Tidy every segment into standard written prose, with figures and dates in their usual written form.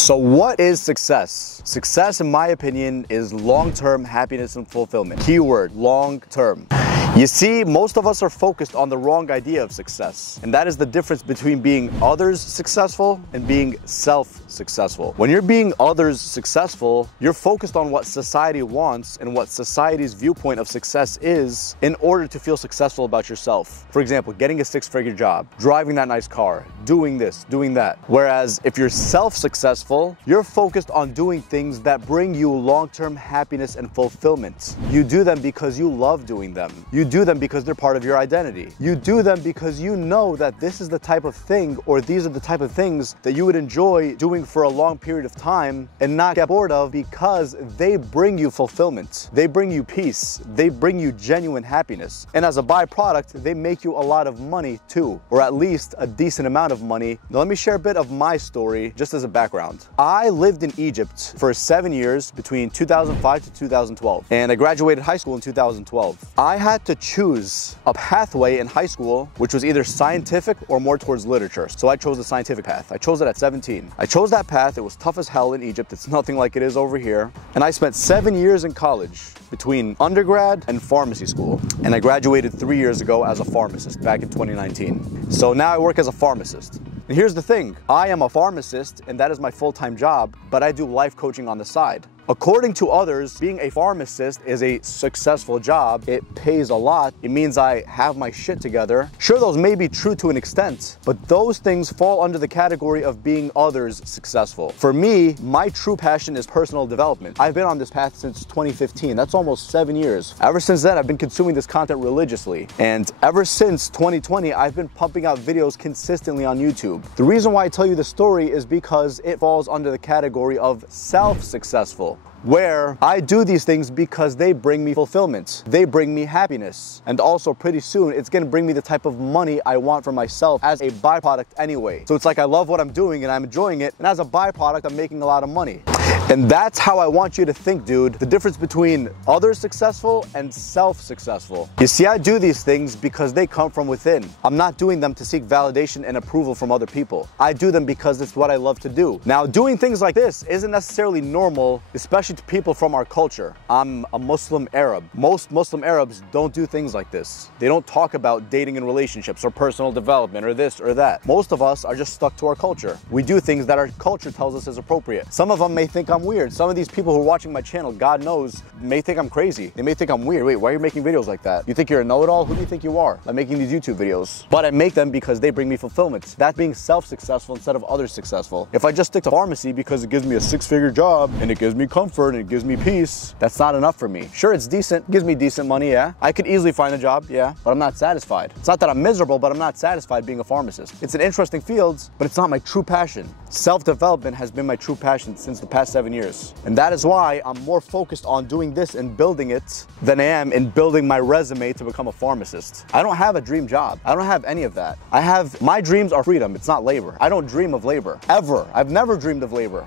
So what is success? Success, in my opinion, is long-term happiness and fulfillment. Keyword, long-term. You see, most of us are focused on the wrong idea of success, and that is the difference between being others successful and being self-successful. When you're being others successful, you're focused on what society wants and what society's viewpoint of success is in order to feel successful about yourself. For example, getting a six-figure job, driving that nice car, doing this, doing that. Whereas if you're self-successful, you're focused on doing things that bring you long-term happiness and fulfillment. You do them because you love doing them. You do them because they're part of your identity. You do them because you know that this is the type of thing, or these are the type of things that you would enjoy doing for a long period of time and not get bored of, because they bring you fulfillment. They bring you peace. They bring you genuine happiness. And as a byproduct, they make you a lot of money too, or at least a decent amount of money. Now let me share a bit of my story just as a background. I lived in Egypt for 7 years between 2005 to 2012, and I graduated high school in 2012. I had to choose a pathway in high school which was either scientific or more towards literature. So I chose the scientific path. I chose it at 17. I chose that path. It was tough as hell in Egypt. It's nothing like it is over here. And I spent 7 years in college between undergrad and pharmacy school. And I graduated 3 years ago as a pharmacist back in 2019. So now I work as a pharmacist. And here's the thing, I am a pharmacist and that is my full-time job, but I do life coaching on the side. According to others, being a pharmacist is a successful job. It pays a lot. It means I have my shit together. Sure, those may be true to an extent, but those things fall under the category of being others successful. For me, my true passion is personal development. I've been on this path since 2015. That's almost 7 years. Ever since then, I've been consuming this content religiously. And ever since 2020, I've been pumping out videos consistently on YouTube. The reason why I tell you the story is because it falls under the category of self-successful, where I do these things because they bring me fulfillment, they bring me happiness, and also pretty soon it's gonna bring me the type of money I want for myself as a byproduct anyway. So it's like I love what I'm doing and I'm enjoying it, and as a byproduct I'm making a lot of money. And that's how I want you to think, dude. The difference between others successful and self-successful. You see, I do these things because they come from within. I'm not doing them to seek validation and approval from other people. I do them because it's what I love to do. Now, doing things like this isn't necessarily normal, especially to people from our culture. I'm a Muslim Arab. Most Muslim Arabs don't do things like this. They don't talk about dating and relationships or personal development or this or that. Most of us are just stuck to our culture. We do things that our culture tells us is appropriate. Some of them may think I'm weird. Some of these people who are watching my channel, God knows, may think I'm crazy. They may think I'm weird. Wait, why are you making videos like that? You think you're a know-it-all? Who do you think you are? I'm making these YouTube videos. But I make them because they bring me fulfillment. That's being self-successful instead of others successful. If I just stick to pharmacy because it gives me a six-figure job and it gives me comfort and it gives me peace, that's not enough for me. Sure, it's decent, gives me decent money, yeah. I could easily find a job, yeah, but I'm not satisfied. It's not that I'm miserable, but I'm not satisfied being a pharmacist. It's an interesting field, but it's not my true passion. Self-development has been my true passion since the past 7 years. And that is why I'm more focused on doing this and building it than I am in building my resume to become a pharmacist. I don't have a dream job. I don't have any of that. My dreams are freedom. It's not labor. I don't dream of labor, ever. I've never dreamed of labor.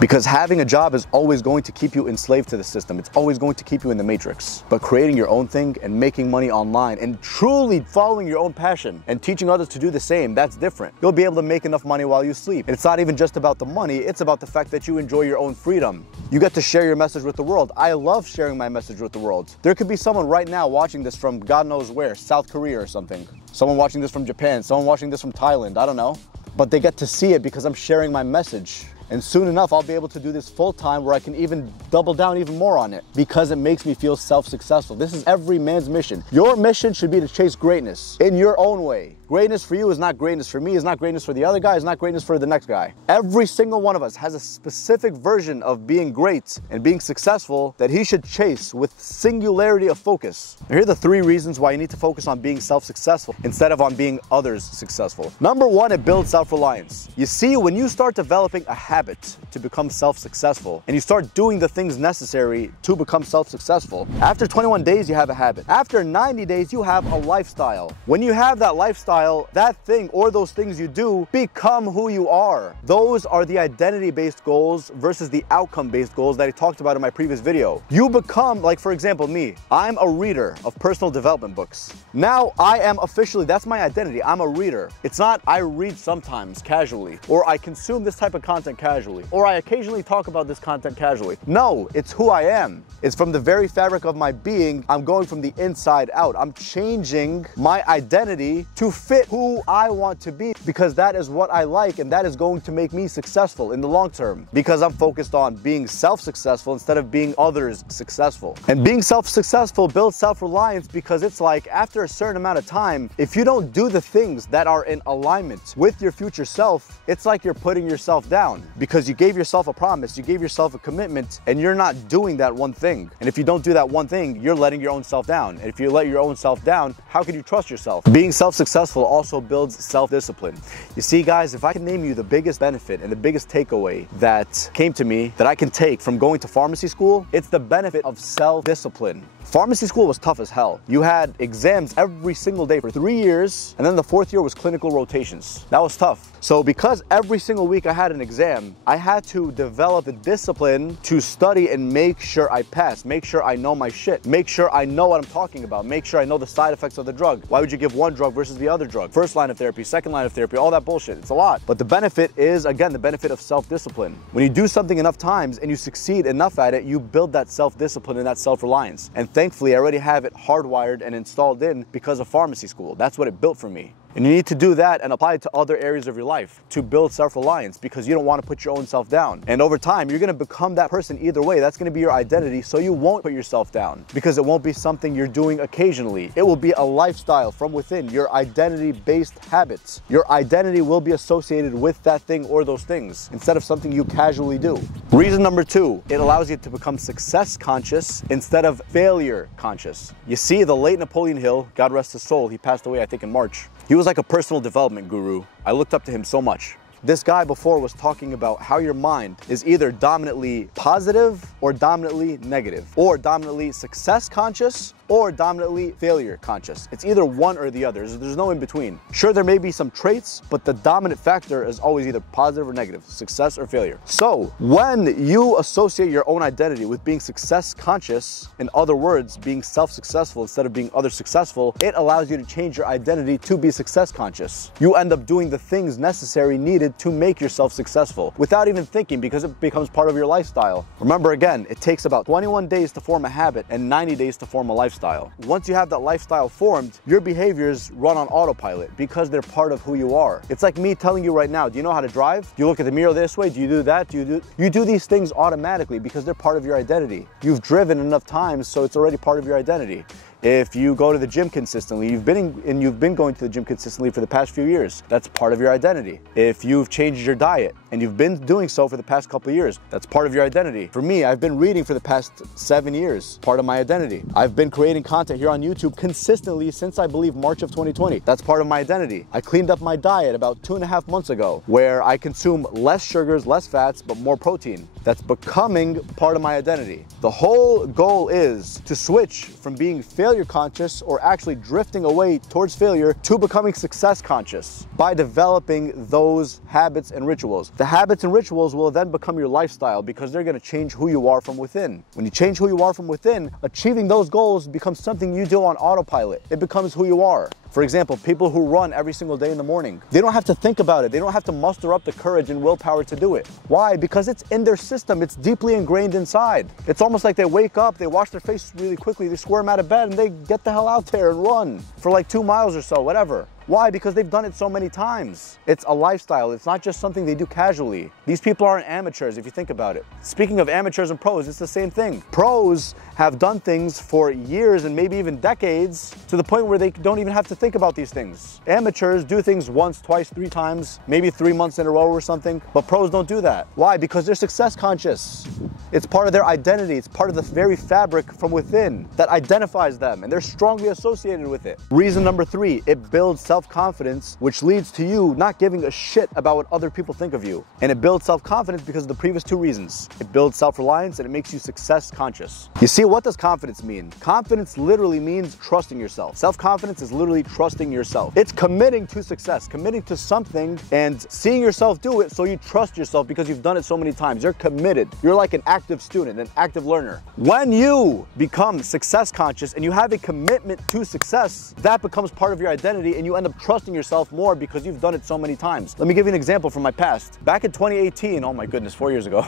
Because having a job is always going to keep you enslaved to the system. It's always going to keep you in the matrix. But creating your own thing and making money online and truly following your own passion and teaching others to do the same, that's different. You'll be able to make enough money while you sleep. And it's not even just about the money, it's about the fact that you enjoy your own freedom. You get to share your message with the world. I love sharing my message with the world. There could be someone right now watching this from God knows where, South Korea or something. Someone watching this from Japan, someone watching this from Thailand, I don't know. But they get to see it because I'm sharing my message. And soon enough, I'll be able to do this full time where I can even double down even more on it because it makes me feel self-successful. This is every man's mission. Your mission should be to chase greatness in your own way. Greatness for you is not greatness for me, is not greatness for the other guy, is not greatness for the next guy. Every single one of us has a specific version of being great and being successful that he should chase with singularity of focus. Now, here are the 3 reasons why you need to focus on being self-successful instead of on being others successful. Number 1, it builds self-reliance. You see, when you start developing a habit to become self-successful and you start doing the things necessary to become self-successful, after 21 days, you have a habit. After 90 days, you have a lifestyle. When you have that lifestyle, that thing or those things you do become who you are. Those are the identity-based goals versus the outcome-based goals that I talked about in my previous video. You become, like for example, me. I'm a reader of personal development books. Now I am officially, that's my identity. I'm a reader. It's not I read sometimes casually or I consume this type of content casually. casually, or I occasionally talk about this content casually. No, it's who I am. It's from the very fabric of my being. I'm going from the inside out. I'm changing my identity to fit who I want to be, because that is what I like, and that is going to make me successful in the long term, because I'm focused on being self-successful instead of being others successful. And being self-successful builds self-reliance, because it's like after a certain amount of time, if you don't do the things that are in alignment with your future self, it's like you're putting yourself down, because you gave yourself a promise, you gave yourself a commitment, and you're not doing that one thing. And if you don't do that one thing, you're letting your own self down. And if you let your own self down, how can you trust yourself? Being self-successful also builds self-discipline. You see, guys, if I can name you the biggest benefit and the biggest takeaway that came to me that I can take from going to pharmacy school, it's the benefit of self-discipline. Pharmacy school was tough as hell. You had exams every single day for 3 years, and then the 4th year was clinical rotations. That was tough. So because every single week I had an exam, I had to develop the discipline to study and make sure I pass, make sure I know my shit, make sure I know what I'm talking about, make sure I know the side effects of the drug. Why would you give one drug versus the other drug? First line of therapy, second line of therapy, all that bullshit. It's a lot. But the benefit is, again, the benefit of self-discipline. When you do something enough times and you succeed enough at it, you build that self-discipline and that self-reliance. And thankfully, I already have it hardwired and installed in because of pharmacy school. That's what it built for me. And you need to do that and apply it to other areas of your life to build self-reliance, because you don't want to put your own self down. And over time, you're going to become that person either way. That's going to be your identity, so you won't put yourself down, because it won't be something you're doing occasionally. It will be a lifestyle from within, your identity-based habits. Your identity will be associated with that thing or those things instead of something you casually do. Reason number 2, it allows you to become success conscious instead of failure conscious. You see, the late Napoleon Hill, God rest his soul, he passed away, I think, in March. He was like a personal development guru. I looked up to him so much. This guy before was talking about how your mind is either dominantly positive or dominantly negative, or dominantly success conscious or dominantly failure conscious. It's either one or the other. There's no in between. Sure, there may be some traits, but the dominant factor is always either positive or negative, success or failure. So when you associate your own identity with being success conscious, in other words, being self-successful instead of being other successful, it allows you to change your identity to be success conscious. You end up doing the things necessary needed to make yourself successful without even thinking, because it becomes part of your lifestyle. Remember, again, it takes about 21 days to form a habit and 90 days to form a lifestyle. Once you have that lifestyle formed, your behaviors run on autopilot because they're part of who you are. It's like me telling you right now, do you know how to drive? Do you look at the mirror this way? Do you do that? You do these things automatically because they're part of your identity. You've driven enough times, so it's already part of your identity. If you go to the gym consistently, you've been going to the gym consistently for the past few years, that's part of your identity. If you've changed your diet and you've been doing so for the past couple of years, that's part of your identity. For me, I've been reading for the past 7 years, part of my identity. I've been creating content here on YouTube consistently since, I believe, March of 2020. That's part of my identity. I cleaned up my diet about 2.5 months ago, where I consume less sugars, less fats, but more protein. That's becoming part of my identity. The whole goal is to switch from being failure conscious, or actually drifting away towards failure, to becoming success conscious by developing those habits and rituals. The habits and rituals will then become your lifestyle, because they're going to change who you are from within. When you change who you are from within, achieving those goals becomes something you do on autopilot. It becomes who you are. For example, people who run every single day in the morning, they don't have to think about it. They don't have to muster up the courage and willpower to do it. Why? Because it's in their system. It's deeply ingrained inside. It's almost like they wake up, they wash their face really quickly, they squirm out of bed, and they get the hell out there and run for like 2 miles or so, whatever. Why? Because they've done it so many times. It's a lifestyle. It's not just something they do casually. These people aren't amateurs, if you think about it. Speaking of amateurs and pros, it's the same thing. Pros have done things for years and maybe even decades, to the point where they don't even have to think about these things. Amateurs do things once, twice, 3 times, maybe 3 months in a row or something, but pros don't do that. Why? Because they're success conscious. It's part of their identity. It's part of the very fabric from within that identifies them, and they're strongly associated with it. Reason number 3, it builds self-confidence, which leads to you not giving a shit about what other people think of you. And it builds self-confidence because of the previous 2 reasons. It builds self-reliance, and it makes you success conscious. You see, what does confidence mean? Confidence literally means trusting yourself. Self-confidence is literally trusting yourself. It's committing to success, committing to something and seeing yourself do it so you trust yourself because you've done it so many times. You're committed. You're like an active student, an active learner. When you become success conscious and you have a commitment to success, that becomes part of your identity and you end up trusting yourself more because you've done it so many times. Let me give you an example from my past. Back in 2018, oh my goodness, 4 years ago,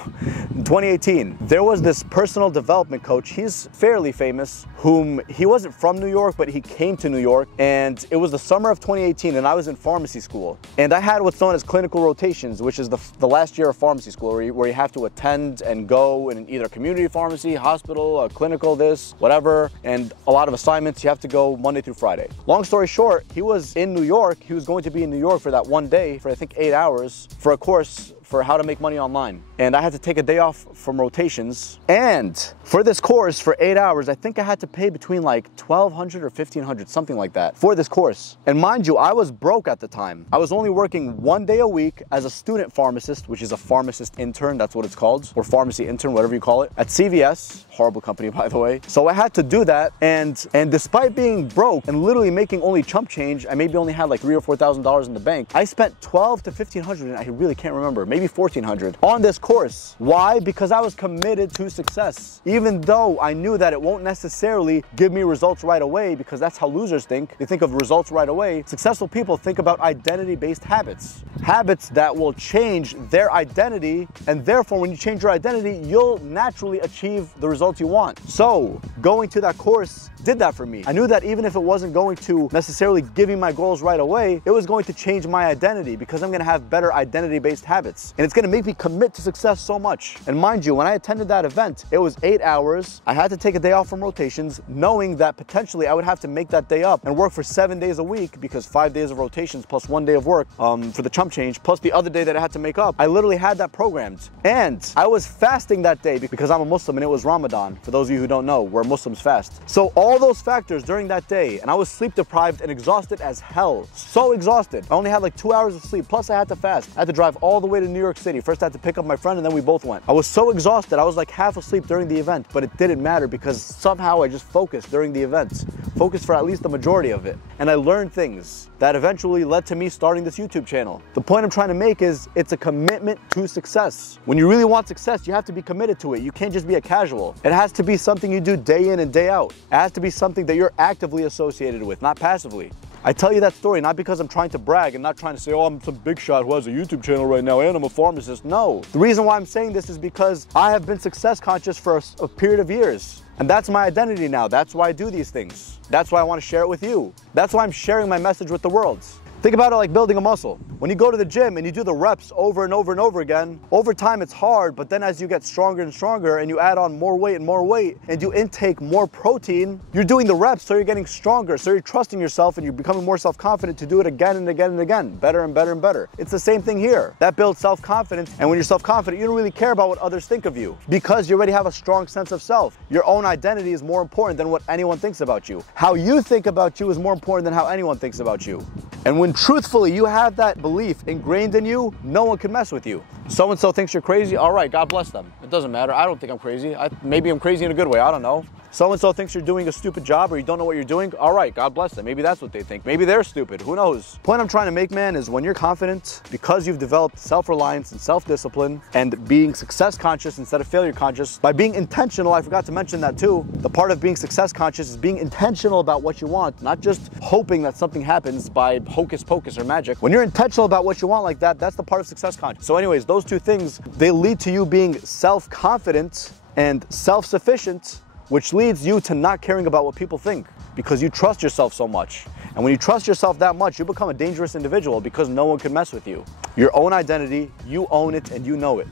in 2018, there was this personal development coach. He's fairly famous, whom he wasn't from New York, but he came to New York, and it was the summer of 2018 and I was in pharmacy school. And I had what's known as clinical rotations, which is the last year of pharmacy school where you have to attend and go in either community pharmacy, hospital, clinical, this, whatever, and a lot of assignments. You have to go Monday through Friday. Long story short, he was in New York. He was going to be in New York for that one day for I think 8 hours for a course for how to make money online. And I had to take a day off from rotations. And for this course for 8 hours, I think I had to pay between like $1,200 or $1,500, something like that, for this course. And mind you, I was broke at the time. I was only working 1 day a week as a student pharmacist, which is a pharmacist intern, that's what it's called, or pharmacy intern, whatever you call it, at CVS, horrible company by the way. So I had to do that, and despite being broke and literally making only chump change, I maybe only had like $3,000 or $4,000 in the bank. I spent $1,200 to $1,500, and I really can't remember, maybe $1,400 on this course. Why? Because I was committed to success. Even though I knew that it won't necessarily give me results right away, because that's how losers think. They think of results right away. Successful people think about identity-based habits. Habits that will change their identity, and therefore when you change your identity, you'll naturally achieve the results you want. So going to that course did that for me. I knew that even if it wasn't going to necessarily give me my goals right away, it was going to change my identity because I'm going to have better identity-based habits. And it's going to make me commit to success so much. And mind you, when I attended that event, it was 8 hours. I had to take a day off from rotations, knowing that potentially I would have to make that day up and work for 7 days a week, because 5 days of rotations plus 1 day of work for the chump change, plus the other day that I had to make up. I literally had that programmed. And I was fasting that day because I'm a Muslim and it was Ramadan. For those of you who don't know, where Muslims fast. So all those factors during that day, and I was sleep deprived and exhausted as hell. So exhausted. I only had like 2 hours of sleep, plus I had to fast. I had to drive all the way to New York City. First I had to pick up my friend and then we both went. I was so exhausted, I was like half asleep during the event, but it didn't matter because somehow I just focused during the event. Focused for at least the majority of it. And I learned things that eventually led to me starting this YouTube channel. The point I'm trying to make is it's a commitment to success. When you really want success, you have to be committed to it. You can't just be a casual. It has to be something you do day in and day out. It has to be something that you're actively associated with, not passively. I tell you that story not because I'm trying to brag and not trying to say, oh, I'm some big shot who has a YouTube channel right now and I'm a pharmacist. No. The reason why I'm saying this is because I have been success conscious for a period of years. And that's my identity now. That's why I do these things. That's why I want to share it with you. That's why I'm sharing my message with the world. Think about it like building a muscle. When you go to the gym and you do the reps over and over and over again, over time it's hard, but then as you get stronger and stronger and you add on more weight and you intake more protein, you're doing the reps, so you're getting stronger, so you're trusting yourself and you're becoming more self-confident to do it again and again and again, better and better and better. It's the same thing here. That builds self-confidence, and when you're self-confident, you don't really care about what others think of you because you already have a strong sense of self. Your own identity is more important than what anyone thinks about you. How you think about you is more important than how anyone thinks about you. And when truthfully you have that belief ingrained in you, no one can mess with you. So-and-so thinks you're crazy, all right, God bless them. It doesn't matter, I don't think I'm crazy. Maybe I'm crazy in a good way, I don't know. So-and-so thinks you're doing a stupid job or you don't know what you're doing, all right, God bless them. Maybe that's what they think. Maybe they're stupid, who knows? The point I'm trying to make, man, is when you're confident, because you've developed self-reliance and self-discipline and being success conscious instead of failure conscious, by being intentional, I forgot to mention that too, the part of being success conscious is being intentional about what you want, not just hoping that something happens by hocus pocus or magic. When you're intentional about what you want like that, that's the part of success conscious. So anyways, those two things, they lead to you being self-confident and self-sufficient, which leads you to not caring about what people think because you trust yourself so much. And when you trust yourself that much, you become a dangerous individual because no one can mess with you. Your own identity, you own it and you know it.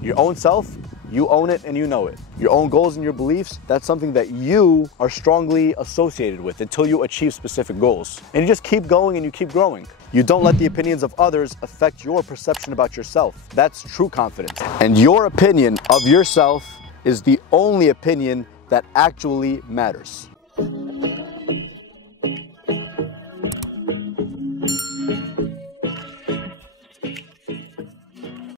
Your own self, you own it and you know it. Your own goals and your beliefs, that's something that you are strongly associated with until you achieve specific goals. And you just keep going and you keep growing. You don't let the opinions of others affect your perception about yourself. That's true confidence. And your opinion of yourself is the only opinion that actually matters.